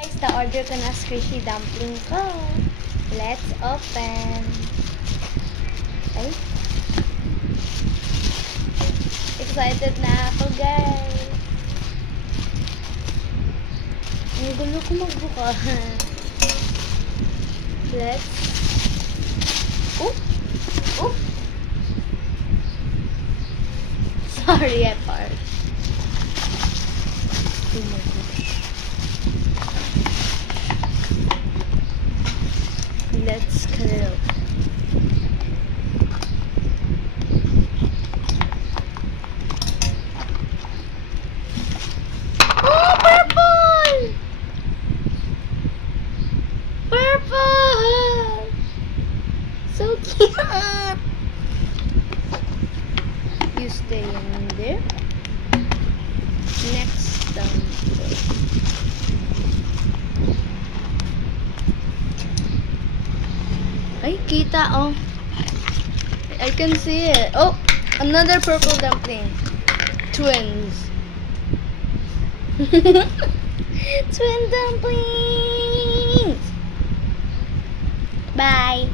Guys, na-order ko na squishy dumpling ko. Let's open. Ay. Excited na ako, guys. Ang gulo ko magbuka. Let's... Oh! Oh! Sorry, I part. Oh my gosh. Let's cut it out. Oh, purple! Purple! So cute! You stay in there. Next dumpling. Ay, kita, oh. I can see it. Oh, another purple dumpling. Twins. Twin dumplings. Bye.